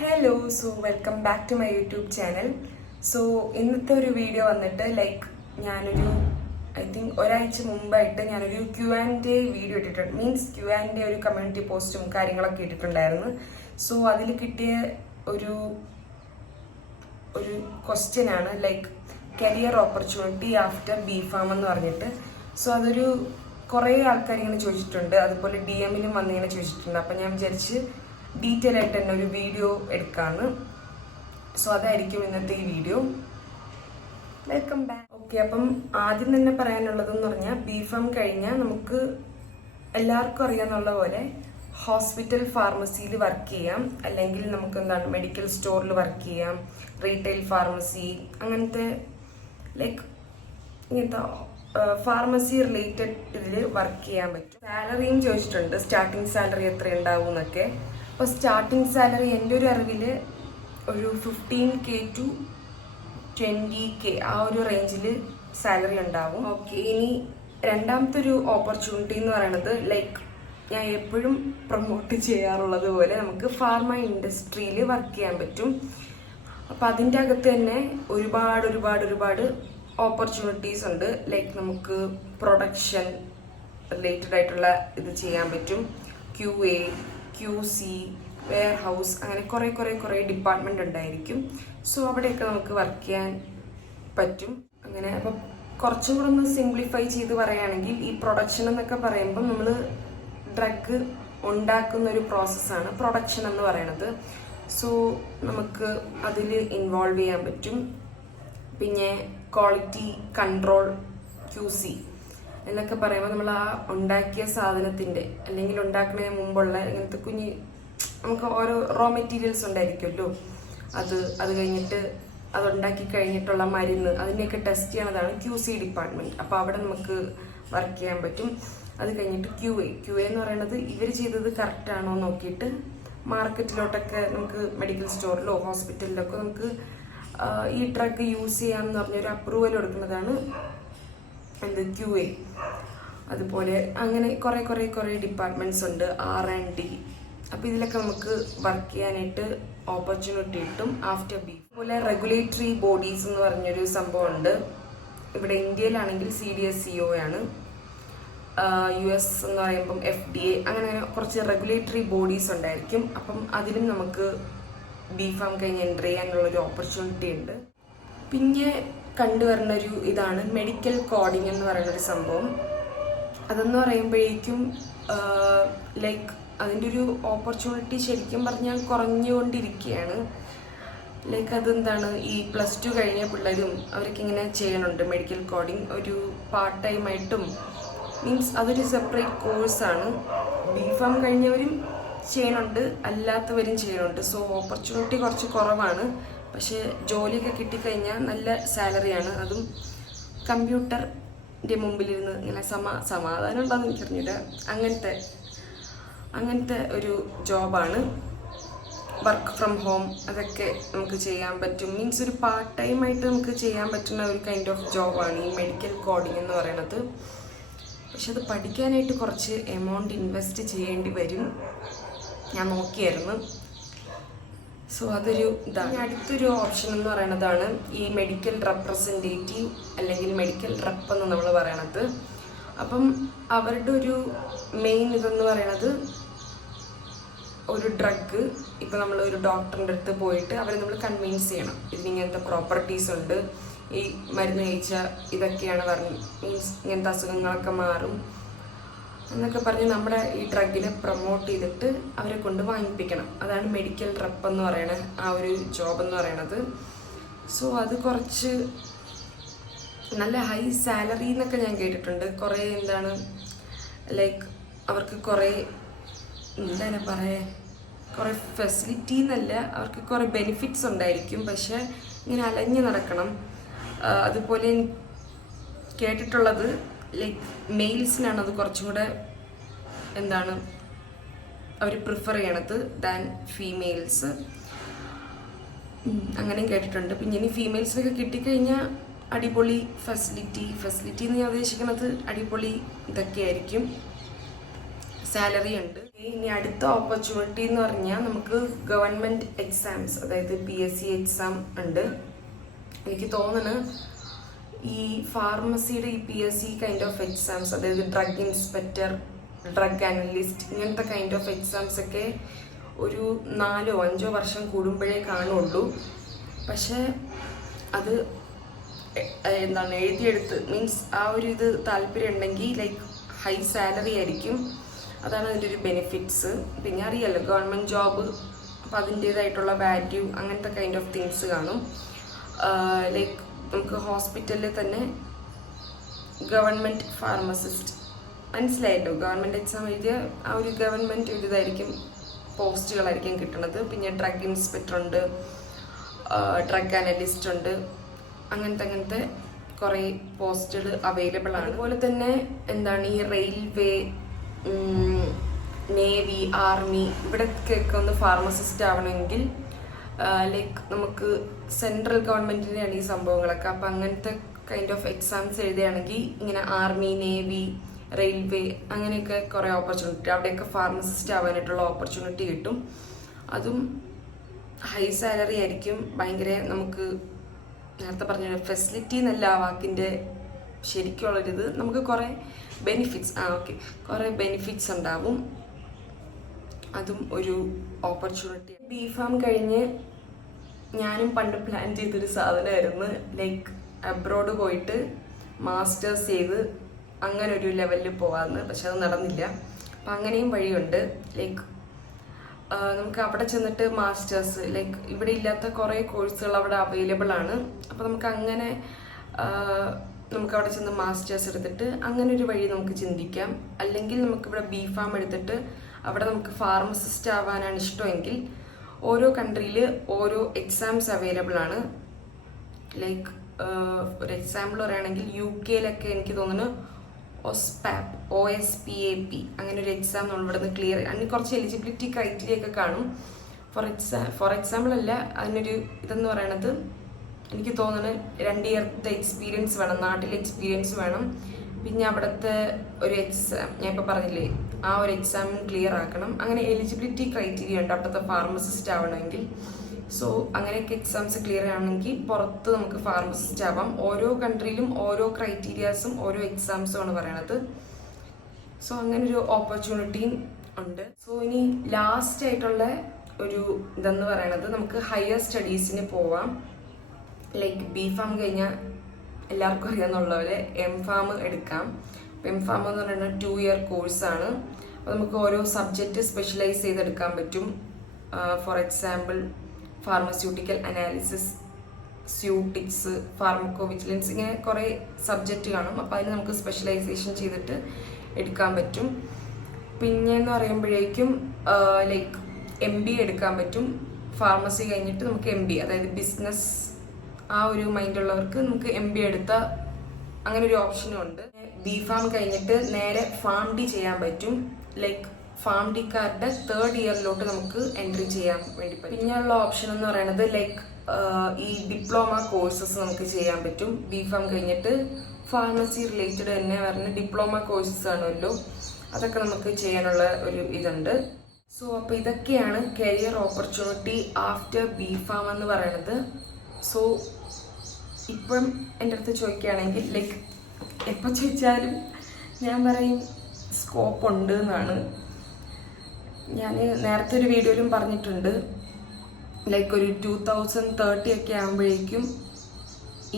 Hello welcome back to my YouTube channel. ഇന്നത്തെ ഒരു video വന്നിട്ട് ഞാനൊരു ഐ തിങ്ക് ഒരാഴ്ച മുമ്പായിട്ട് ഞാനൊരു Q&A വീഡിയോ ഇട്ടിട്ടുണ്ട്. മീൻസ് Q&A ഒരു കമ്മ്യൂണിറ്റി പോസ്റ്റും കാര്യങ്ങളൊക്കെ ഇട്ടിട്ടുണ്ടായിരുന്നു. അതിൽ കിട്ടിയ ഒരു ക്വസ്റ്റ്യൻ ആണ് കരിയർ ഓപ്പർച്യൂണിറ്റി ആഫ്റ്റർ B.Pharm എന്ന് പറഞ്ഞിട്ട്. അതൊരു കുറേ ആൾക്കാർ ഇങ്ങനെ ചോദിച്ചിട്ടുണ്ട്, അതുപോലെ DM-ലും വന്നിങ്ങനെ ചോദിച്ചിട്ടുണ്ട്. അപ്പം ഞാൻ വിചാരിച്ച് ഡീറ്റെയിൽ ആയിട്ട് തന്നെ ഒരു വീഡിയോ എടുക്കാന്ന്. അതായിരിക്കും ഇന്നത്തെ ഈ വീഡിയോ. Welcome back. ഓക്കെ, അപ്പം ആദ്യം തന്നെ പറയാനുള്ളതെന്ന് പറഞ്ഞാൽ B.Pharm കഴിഞ്ഞാൽ നമുക്ക് എല്ലാവർക്കും അറിയാന്നുള്ള പോലെ ഹോസ്പിറ്റൽ ഫാർമസിയിൽ വർക്ക് ചെയ്യാം, അല്ലെങ്കിൽ നമുക്ക് മെഡിക്കൽ സ്റ്റോറിൽ വർക്ക് ചെയ്യാം, റീറ്റെയിൽ ഫാർമസി, അങ്ങനത്തെ ഇങ്ങനത്തെ ഫാർമസി റിലേറ്റഡ് ഇതിൽ വർക്ക് ചെയ്യാൻ പറ്റും. സാലറിയും ചോദിച്ചിട്ടുണ്ട്, സ്റ്റാർട്ടിങ് സാലറി എത്ര ഉണ്ടാവും എന്നൊക്കെ. അപ്പോൾ സ്റ്റാർട്ടിങ് സാലറി എൻ്റെ ഒരു അറിവിൽ ഒരു 15K to 20K ആ ഒരു റേഞ്ചിൽ സാലറി ഉണ്ടാവും. ഓക്കെ, ഇനി രണ്ടാമത്തെ ഒരു ഓപ്പർച്യൂണിറ്റി എന്ന് പറയുന്നത് ഞാൻ എപ്പോഴും പ്രൊമോട്ട് ചെയ്യാറുള്ളത് പോലെ നമുക്ക് ഫാർമ ഇൻഡസ്ട്രിയിൽ വർക്ക് ചെയ്യാൻ പറ്റും. അപ്പം അതിൻ്റെ അകത്ത് തന്നെ ഒരുപാട് ഓപ്പർച്യൂണിറ്റീസ് ഉണ്ട്. നമുക്ക് പ്രൊഡക്ഷൻ റിലേറ്റഡ് ആയിട്ടുള്ള ഇത് ചെയ്യാൻ പറ്റും, QA, QC, വെയർ ഹൗസ്, അങ്ങനെ കുറേ ഡിപ്പാർട്ട്മെന്റ് ഉണ്ടായിരിക്കും. അവിടെയൊക്കെ നമുക്ക് വർക്ക് ചെയ്യാൻ പറ്റും. അങ്ങനെ അപ്പം കുറച്ചും കൂടെ ഒന്ന് സിംപ്ലിഫൈ ചെയ്ത് പറയുകയാണെങ്കിൽ, ഈ പ്രൊഡക്ഷൻ എന്നൊക്കെ പറയുമ്പോൾ നമ്മൾ ഡ്രഗ് ഉണ്ടാക്കുന്ന ഒരു പ്രോസസ്സാണ് പ്രൊഡക്ഷൻ എന്ന് പറയുന്നത്. നമുക്ക് അതിൽ ഇൻവോൾവ് ചെയ്യാൻ പറ്റും. പിന്നെ ക്വാളിറ്റി കൺട്രോൾ, QC എന്നൊക്കെ പറയുമ്പോൾ നമ്മൾ ആ ഉണ്ടാക്കിയ സാധനത്തിൻ്റെ അല്ലെങ്കിൽ ഉണ്ടാക്കുന്നതിന് മുമ്പുള്ള ഇങ്ങനത്തെ നമുക്ക് ഓരോ റോ മെറ്റീരിയൽസ് ഉണ്ടായിരിക്കുമല്ലോ, അത് കഴിഞ്ഞിട്ട് അതുണ്ടാക്കി കഴിഞ്ഞിട്ടുള്ള മരുന്ന്, അതിനെയൊക്കെ ടെസ്റ്റ് ചെയ്യണതാണ് QC ഡിപ്പാർട്ട്മെൻറ്റ്. അപ്പോൾ അവിടെ നമുക്ക് വർക്ക് ചെയ്യാൻ പറ്റും. അത് കഴിഞ്ഞിട്ട് QA എന്ന് പറയുന്നത് ഇവർ ചെയ്തത് കറക്റ്റ് ആണോ നോക്കിയിട്ട് മാർക്കറ്റിലോട്ടൊക്കെ നമുക്ക് മെഡിക്കൽ സ്റ്റോറിലോ ഹോസ്പിറ്റലിലോ ഒക്കെ നമുക്ക് ഈ ഡ്രഗ് യൂസ് ചെയ്യാമെന്ന് പറഞ്ഞൊരു അപ്രൂവൽ കൊടുക്കുന്നതാണ് QA. അതുപോലെ അങ്ങനെ കുറേ ഡിപ്പാർട്ട്മെന്റ്സ് ഉണ്ട്, R&D. അപ്പോൾ ഇതിലൊക്കെ നമുക്ക് വർക്ക് ചെയ്യാനായിട്ട് ഓപ്പർച്യൂണിറ്റി കിട്ടും ആഫ്റ്റർ B. അതുപോലെ റെഗുലേറ്ററി ബോഡീസ് എന്ന് പറഞ്ഞൊരു സംഭവം ഉണ്ട്. ഇവിടെ ഇന്ത്യയിലാണെങ്കിൽ CDSCO ആണ്, US എന്ന് പറയുമ്പം FDA, അങ്ങനെ കുറച്ച് റെഗുലേറ്ററി ബോഡീസ് ഉണ്ടായിരിക്കും. അപ്പം അതിലും നമുക്ക് B.Pharm കഴിഞ്ഞ് എൻ്റർ ചെയ്യാനുള്ളൊരു ഓപ്പർച്യൂണിറ്റി ഉണ്ട്. പിന്നെ കണ്ടുവരുന്ന ഒരു ഇതാണ് മെഡിക്കൽ കോഡിംഗ് എന്ന് പറയുന്നൊരു സംഭവം. അതെന്ന് പറയുമ്പോഴേക്കും അതിൻ്റെ ഒരു ഓപ്പർച്യൂണിറ്റി ശരിക്കും പറഞ്ഞാൽ കുറഞ്ഞുകൊണ്ടിരിക്കുകയാണ്. അതെന്താണ്, ഈ +2 കഴിഞ്ഞ പിള്ളേരും അവർക്ക് ഇങ്ങനെ ചെയ്യണുണ്ട് മെഡിക്കൽ കോഡിംഗ്, ഒരു പാർട്ട് ടൈം ആയിട്ടും. മീൻസ് അതൊരു സെപ്പറേറ്റ് കോഴ്സാണ്. B.Pharm കഴിഞ്ഞവരും ചെയ്യണുണ്ട്, അല്ലാത്തവരും ചെയ്യണുണ്ട്. ഓപ്പർച്യൂണിറ്റി കുറച്ച് കുറവാണ്. പക്ഷേ ജോലിയൊക്കെ കിട്ടിക്കഴിഞ്ഞാൽ നല്ല സാലറിയാണ്. അതും കമ്പ്യൂട്ടറിൻ്റെ മുമ്പിലിരുന്ന് ഇങ്ങനെ സമാധാനം ഉണ്ടെന്ന് എനിക്കറിഞ്ഞില്ല, അങ്ങനത്തെ ഒരു ജോബാണ്. വർക്ക് ഫ്രം ഹോം അതൊക്കെ നമുക്ക് ചെയ്യാൻ പറ്റും. മീൻസ് ഒരു പാർട്ട് ടൈം ആയിട്ട് നമുക്ക് ചെയ്യാൻ പറ്റുന്ന ഒരു കൈൻഡ് ഓഫ് ജോബാണ് ഈ മെഡിക്കൽ കോഡിംഗ് എന്ന് പറയുന്നത്. പക്ഷെ അത് പഠിക്കാനായിട്ട് കുറച്ച് എമൗണ്ട് ഇൻവെസ്റ്റ് ചെയ്യേണ്ടി വരും. ഞാൻ നോക്കിയായിരുന്നു. അതൊരു ഇതാണ്. അടുത്തൊരു ഓപ്ഷൻ എന്ന് പറയുന്നതാണ് ഈ മെഡിക്കൽ റെപ്രസെൻറ്റേറ്റീവ് അല്ലെങ്കിൽ മെഡിക്കൽ റെപ്പ് എന്ന് നമ്മൾ പറയണത്. അപ്പം അവരുടെ ഒരു മെയിൻ ഇതെന്ന് പറയണത്, ഒരു ഡ്രഗ് ഇപ്പം നമ്മൾ ഒരു ഡോക്ടറിൻ്റെ അടുത്ത് പോയിട്ട് അവരെ നമ്മൾ കൺവിൻസ് ചെയ്യണം, ഇതിനിങ്ങനത്തെ പ്രോപ്പർട്ടീസ് ഉണ്ട്, ഈ മരുന്ന് കഴിച്ചാൽ ഇതൊക്കെയാണ് മീൻസ് ഇങ്ങനത്തെ അസുഖങ്ങളൊക്കെ മാറും എന്നൊക്കെ പറഞ്ഞ് നമ്മുടെ ഈ ഡ്രഗിനെ പ്രൊമോട്ട് ചെയ്തിട്ട് അവരെ കൊണ്ട് വാങ്ങിപ്പിക്കണം. അതാണ് മെഡിക്കൽ റെപ്പ് എന്ന് പറയണ ആ ഒരു ജോബ് എന്ന് പറയണത്. അത് കുറച്ച് നല്ല ഹൈ സാലറി എന്നൊക്കെ ഞാൻ കേട്ടിട്ടുണ്ട്. കുറേ അവർക്ക് കുറേ കുറേ ഫെസിലിറ്റി എന്നല്ല, അവർക്ക് കുറേ ബെനിഫിറ്റ്സ് ഉണ്ടായിരിക്കും. പക്ഷെ ഇങ്ങനെ അലഞ്ഞു നടക്കണം. അതുപോലെ കേട്ടിട്ടുള്ളത് മെയിൽസിനാണ് അത് കുറച്ചും കൂടെ അവർ പ്രിഫർ ചെയ്യണത് ദാൻ ഫീമെയിൽസ്, അങ്ങനെയും കേട്ടിട്ടുണ്ട്. പിന്നെ ഇനി ഫീമെയിൽസിനൊക്കെ കിട്ടിക്കഴിഞ്ഞാൽ അടിപൊളി ഫെസിലിറ്റി എന്ന് ഞാൻ ഉദ്ദേശിക്കുന്നത് അടിപൊളി ഇതൊക്കെ ആയിരിക്കും. സാലറി ഉണ്ട്. ഇനി അടുത്ത ഓപ്പർച്യൂണിറ്റി എന്ന് പറഞ്ഞാൽ നമുക്ക് ഗവൺമെൻറ് എക്സാംസ്, അതായത് PSC എക്സാം ഉണ്ട്. എനിക്ക് തോന്നുന്നു ഈ ഫാർമസിയുടെ ഈ PSC കൈൻഡ് ഓഫ് എക്സാംസ്, അതായത് ഡ്രഗ് ഇൻസ്പെക്ടർ, ഡ്രഗ് അനലിസ്റ്റ്, ഇങ്ങനത്തെ കൈൻഡ് ഓഫ് എക്സാംസ് ഒക്കെ ഒരു 4-5 വർഷം കൂടുമ്പോഴേ കാണുള്ളൂ. പക്ഷേ അത് എന്താണ് എഴുതിയെടുത്ത് മീൻസ് ആ ഒരു ഇത് താല്പര്യം ഉണ്ടെങ്കിൽ ലൈക്ക് ഹൈ സാലറി ആയിരിക്കും. അതാണ് അതിൻ്റെ ഒരു ബെനിഫിറ്റ്സ്. പിന്നെ അറിയാലോ ഗവൺമെൻറ് ജോബ്, അപ്പോൾ അതിൻ്റേതായിട്ടുള്ള വാല്യൂ, അങ്ങനത്തെ കൈൻഡ് ഓഫ് തിങ്സ് കാണും. ലൈക്ക് നമുക്ക് ഹോസ്പിറ്റലിൽ തന്നെ ഗവൺമെൻറ് ഫാർമസിസ്റ്റ്, മനസ്സിലായല്ലോ, ഗവൺമെൻറ് എക്സാം എഴുതിയ ആ ഒരു ഗവൺമെൻറ് എഴുതിയതായിരിക്കും പോസ്റ്റുകളായിരിക്കും കിട്ടുന്നത്. പിന്നെ ഡ്രഗ് ഇൻസ്പെക്ടർ ഉണ്ട്, ഡ്രഗ് അനലിസ്റ്റ് ഉണ്ട്, അങ്ങനത്തെ കുറേ പോസ്റ്റുകൾ അവൈലബിൾ ആണ്. അതുപോലെ തന്നെ എന്താണ് ഈ റെയിൽവേ, നേവി, ആർമി, ഇവിടേക്കൊക്കെ ഒന്ന് ഫാർമസിസ്റ്റ് ആവണമെങ്കിൽ ലൈക്ക് നമുക്ക് സെൻട്രൽ ഗവൺമെൻറ്റിൻ്റെയാണ് ഈ സംഭവങ്ങളൊക്കെ. അപ്പം അങ്ങനത്തെ കൈൻഡ് ഓഫ് എക്സാംസ് എഴുതുകയാണെങ്കിൽ ഇങ്ങനെ ആർമി, നേവി, റെയിൽവേ അങ്ങനെയൊക്കെ കുറേ ഓപ്പർച്യൂണിറ്റി, അവിടെയൊക്കെ ഫാർമസിസ്റ്റ് ആവാനായിട്ടുള്ള ഓപ്പർച്യൂണിറ്റി കിട്ടും. അതും ഹൈ സാലറി ആയിരിക്കും. ഭയങ്കര നമുക്ക് നേരത്തെ പറഞ്ഞ ഫെസിലിറ്റി എന്നല്ല ആ വാക്കിൻ്റെ ശരിക്കുള്ളൊരിത്, നമുക്ക് കുറേ ബെനിഫിറ്റ്സ് കുറേ ബെനിഫിറ്റ്സ് ഉണ്ടാവും. അതും ഒരു ഓപ്പർച്യൂണിറ്റി. B.Pharm കഴിഞ്ഞ് ഞാനും പണ്ട് പ്ലാൻ ചെയ്തൊരു സാധനമായിരുന്നു ലൈക്ക് അബ്രോഡ് പോയിട്ട് മാസ്റ്റേഴ്സ് ചെയ്ത് അങ്ങനെ ഒരു ലെവലിൽ പോകാമെന്ന്. പക്ഷെ അത് നടന്നില്ല. അപ്പം അങ്ങനെയും വഴിയുണ്ട്. ലൈക്ക് നമുക്ക് അവിടെ ചെന്നിട്ട് മാസ്റ്റേഴ്സ്, ലൈക്ക് ഇവിടെ ഇല്ലാത്ത കുറേ കോഴ്സുകൾ അവിടെ അവൈലബിൾ ആണ്. അപ്പോൾ നമുക്ക് അങ്ങനെ നമുക്ക് അവിടെ ചെന്ന് മാസ്റ്റേഴ്സ് എടുത്തിട്ട് അങ്ങനെ ഒരു വഴി നമുക്ക് ചിന്തിക്കാം. അല്ലെങ്കിൽ നമുക്കിവിടെ B.Pharm എടുത്തിട്ട് അവിടെ നമുക്ക് ഫാർമസിസ്റ്റ് ആവാനാണ് ഇഷ്ടമെങ്കിൽ ഓരോ കൺട്രിയിൽ ഓരോ എക്സാംസ് അവൈലബിൾ ആണ്. ലൈക്ക് ഒരു എക്സാമ്പിൾ പറയുകയാണെങ്കിൽ UK എനിക്ക് തോന്നുന്നു OSPAP അങ്ങനെ ഒരു എക്സാം നമ്മൾ ഇവിടെ നിന്ന് ക്ലിയർ, അതിന് കുറച്ച് എലിജിബിലിറ്റി ക്രൈറ്റീരിയ ഒക്കെ കാണും. ഫോർ എക്സാമ്പിൾ അല്ല, അതിനൊരു ഇതെന്ന് പറയണത് എനിക്ക് തോന്നുന്നു 2 ഇയർത്തെ എക്സ്പീരിയൻസ് വേണം, നാട്ടിലെ എക്സ്പീരിയൻസ് വേണം. പിന്നെ അവിടുത്തെ ഒരു എക്സാം ഞാൻ ഇപ്പോൾ പറഞ്ഞില്ലേ, ആ ഒരു എക്സാം ക്ലിയർ ആക്കണം. അങ്ങനെ എലിജിബിലിറ്റി ക്രൈറ്റീരിയ ഉണ്ട് അവിടുത്തെ ഫാർമസിസ്റ്റ് ആവണമെങ്കിൽ. സോ അങ്ങനെയൊക്കെ എക്സാംസ് ക്ലിയർ ആണെങ്കിൽ പുറത്ത് നമുക്ക് ഫാർമസിസ്റ്റ് ആവാം. ഓരോ കൺട്രിയിലും ഓരോ ക്രൈറ്റീരിയാസും ഓരോ എക്സാംസും ആണ് പറയണത്. സോ അങ്ങനെ ഒരു ഓപ്പർച്യൂണിറ്റിയും ഉണ്ട്. സോ ഇനി ലാസ്റ്റ് ആയിട്ടുള്ള ഒരു ഇതെന്ന് പറയണത് നമുക്ക് ഹയർ സ്റ്റഡീസിന് പോവാം. ലൈക്ക് B.Pharm കഴിഞ്ഞാൽ എല്ലാവർക്കും അറിയാമെന്നുള്ള പോലെ M.Pharm എടുക്കാം. M.Pharm എന്ന് പറയുന്നത് 2 ഇയർ കോഴ്സാണ്. അപ്പോൾ നമുക്ക് ഓരോ സബ്ജക്റ്റ് സ്പെഷ്യലൈസ് ചെയ്തെടുക്കാൻ പറ്റും. ഫോർ എക്സാമ്പിൾ ഫാർമസ്യൂട്ടിക്കൽ അനാലിസിസ്, സ്യൂട്ടിക്സ്, ഫാർമക്കോ വിജിലൻസ്, ഇങ്ങനെ കുറേ സബ്ജക്റ്റ് കാണും. അപ്പോൾ അതിന് നമുക്ക് സ്പെഷ്യലൈസേഷൻ ചെയ്തിട്ട് എടുക്കാൻ പറ്റും. പിന്നെയെന്ന് പറയുമ്പോഴേക്കും ലൈക്ക് MBA എടുക്കാൻ പറ്റും. ഫാർമസി കഴിഞ്ഞിട്ട് നമുക്ക് MBA, അതായത് ബിസിനസ് ആ ഒരു മൈൻഡുള്ളവർക്ക് നമുക്ക് MBA എടുത്ത അങ്ങനെ ഒരു ഓപ്ഷനും ഉണ്ട്. B.Pharm കഴിഞ്ഞിട്ട് നേരെ PharmD ചെയ്യാൻ പറ്റും. ലൈക്ക് PharmD-കാരുടെ 3rd ഇയറിലോട്ട് നമുക്ക് എൻട്രി ചെയ്യാൻ വേണ്ടി പറ്റും. പിന്നെയുള്ള ഓപ്ഷൻ എന്ന് പറയുന്നത് ലൈക്ക് ഈ ഡിപ്ലോമ കോഴ്സസ് നമുക്ക് ചെയ്യാൻ പറ്റും. B.Pharm കഴിഞ്ഞിട്ട് ഫാർമസി റിലേറ്റഡ് തന്നെ വരുന്ന ഡിപ്ലോമ കോഴ്സസ് ആണല്ലോ, അതൊക്കെ നമുക്ക് ചെയ്യാനുള്ള ഒരു ഇതുണ്ട്. സോ അപ്പോൾ ഇതൊക്കെയാണ് കരിയർ ഓപ്പർച്യൂണിറ്റി ആഫ്റ്റർ B.Pharm എന്ന് പറയുന്നത്. സോ ഇപ്പം എൻ്റെ അടുത്ത് ചോദിക്കുകയാണെങ്കിൽ ലൈക്ക് എപ്പോൾ ചോദിച്ചാലും ഞാൻ പറയും സ്കോപ്പ് ഉണ്ട് എന്നാണ്. ഞാൻ നേരത്തെ ഒരു വീഡിയോയിലും പറഞ്ഞിട്ടുണ്ട്, ലൈക്ക് ഒരു 2030 ഒക്കെ ആകുമ്പോഴേക്കും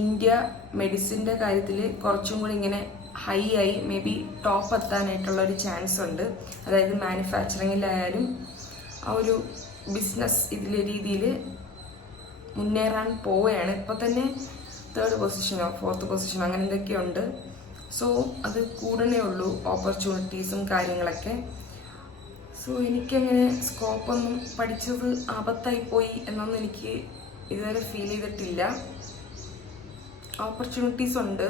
ഇന്ത്യ മെഡിസിൻ്റെ കാര്യത്തിൽ കുറച്ചും കൂടി ഇങ്ങനെ ഹൈ ആയി മേ ബി ടോപ്പ് എത്താനായിട്ടുള്ള ഒരു ചാൻസ് ഉണ്ട്. അതായത് മാനുഫാക്ചറിങ്ങിലായാലും ആ ഒരു ബിസിനസ് ഇതിലെ രീതിയിൽ മുന്നേറാൻ പോവുകയാണ്. ഇപ്പോൾ തന്നെ 3rd പൊസിഷനോ 4th പൊസിഷനോ അങ്ങനെ എന്തൊക്കെയുണ്ട്. സോ അത് കൂടനേ ഉള്ളൂ ഓപ്പർച്യൂണിറ്റീസും കാര്യങ്ങളൊക്കെ. സോ എനിക്കങ്ങനെ സ്കോപ്പൊന്നും പഠിച്ചത് ആപത്തായിപ്പോയി എന്നൊന്നും എനിക്ക് ഇതുവരെ ഫീൽ ചെയ്തിട്ടില്ല. ഓപ്പർച്യൂണിറ്റീസ് ഉണ്ട്,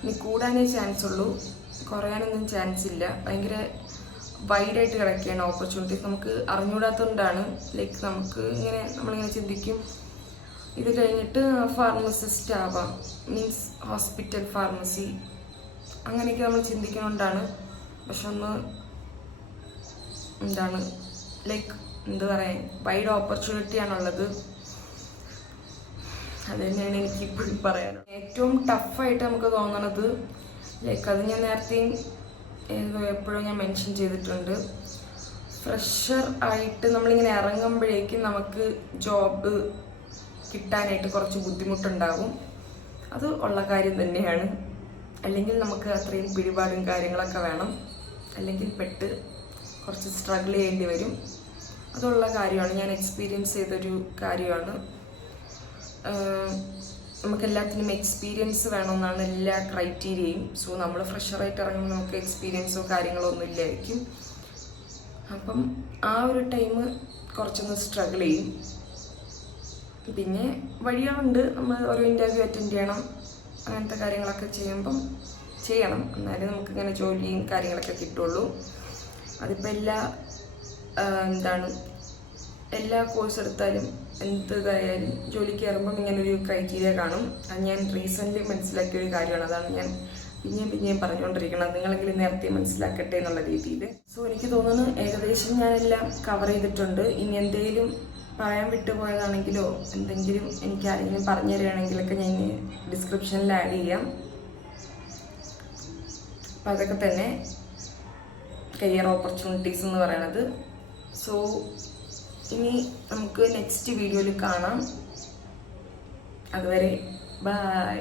ഇനി കൂടാനേ ചാൻസ് ഉള്ളൂ, കുറയാനൊന്നും ചാൻസ് ഇല്ല. ഭയങ്കര വൈഡായിട്ട് കിടക്കുകയാണ് ഓപ്പർച്യൂണിറ്റീസ്. നമുക്ക് അറിഞ്ഞുകൂടാത്തതുകൊണ്ടാണ് ലൈക്ക് നമുക്ക് നമ്മളിങ്ങനെ ചിന്തിക്കും ഇത് കഴിഞ്ഞിട്ട് ഫാർമസിസ്റ്റ് ആവാം, മീൻസ് ഹോസ്പിറ്റൽ ഫാർമസി, അങ്ങനെയൊക്കെ നമ്മൾ ചിന്തിക്കുന്നതുകൊണ്ടാണ്. പക്ഷെ ഒന്ന് എന്താണ് ലൈക്ക് എന്താ പറയുക വൈഡ് ഓപ്പർച്യൂണിറ്റിയാണുള്ളത്. അത് തന്നെയാണ് എനിക്ക് ഇപ്പോഴും പറയാനുള്ളത്. ഏറ്റവും ടഫായിട്ട് നമുക്ക് തോന്നണത് ലൈക്ക് അത് ഞാൻ നേരത്തെയും എപ്പോഴും ഞാൻ മെൻഷൻ ചെയ്തിട്ടുണ്ട്, ഫ്രഷർ ആയിട്ട് നമ്മളിങ്ങനെ ഇറങ്ങുമ്പോഴേക്കും നമുക്ക് ജോബ് കിട്ടാനായിട്ട് കുറച്ച് ബുദ്ധിമുട്ടുണ്ടാകും. അത് ഉള്ള കാര്യം തന്നെയാണ്. അല്ലെങ്കിൽ നമുക്ക് അത്രയും പിടിപാടും കാര്യങ്ങളൊക്കെ വേണം, അല്ലെങ്കിൽ പെട്ട് കുറച്ച് സ്ട്രഗിൾ ചെയ്യേണ്ടി വരും. അതുള്ള കാര്യമാണ്, ഞാൻ എക്സ്പീരിയൻസ് ചെയ്തൊരു കാര്യമാണ്. നമുക്കെല്ലാത്തിനും എക്സ്പീരിയൻസ് വേണമെന്നാണ് എല്ലാ ക്രൈറ്റീരിയയും. സോ നമ്മൾ ഫ്രഷറായിട്ട് ഇറങ്ങുമ്പോൾ നമുക്ക് എക്സ്പീരിയൻസോ കാര്യങ്ങളോ ഒന്നും ഇല്ലായിരിക്കും. അപ്പം ആ ഒരു ടൈം കുറച്ചൊന്ന് സ്ട്രഗിൾ ചെയ്യും. പിന്നെ വഴികളുണ്ട്, നമ്മൾ ഓരോ ഇൻ്റർവ്യൂ അറ്റൻഡ് ചെയ്യണം, അങ്ങനത്തെ കാര്യങ്ങളൊക്കെ ചെയ്യണം. എന്നാലേ നമുക്കിങ്ങനെ ജോലിയും കാര്യങ്ങളൊക്കെ കിട്ടുള്ളൂ. അതിപ്പോൾ എല്ലാ കോഴ്സ് എടുത്താലും ഇതായാലും ജോലിക്ക് കയറുമ്പം ഇങ്ങനൊരു ക്രൈറ്റീരിയ കാണും. അത് ഞാൻ റീസെൻ്റ്ലി മനസ്സിലാക്കിയൊരു കാര്യമാണ്. അതാണ് ഞാൻ പിന്നെയും പറഞ്ഞുകൊണ്ടിരിക്കണം, നിങ്ങളെങ്കിലും നേരത്തെ മനസ്സിലാക്കട്ടെ എന്നുള്ള രീതിയിൽ. സോ എനിക്ക് തോന്നുന്നു ഏകദേശം ഞാനെല്ലാം കവർ ചെയ്തിട്ടുണ്ട്. ഇനി എന്തെങ്കിലും പറയാൻ വിട്ടുപോയതാണെങ്കിലോ എന്തെങ്കിലും എനിക്ക് ആരെങ്കിലും പറഞ്ഞു തരികയാണെങ്കിലൊക്കെ ഞാൻ ഡിസ്ക്രിപ്ഷനിൽ ആഡ് ചെയ്യാം. അപ്പം അതൊക്കെ തന്നെ കരിയർ ഓപ്പർച്യൂണിറ്റീസ് എന്ന് പറയണത്. സോ ഇനി നമുക്ക് നെക്സ്റ്റ് വീഡിയോയിൽ കാണാം. അതുവരെ ബൈ.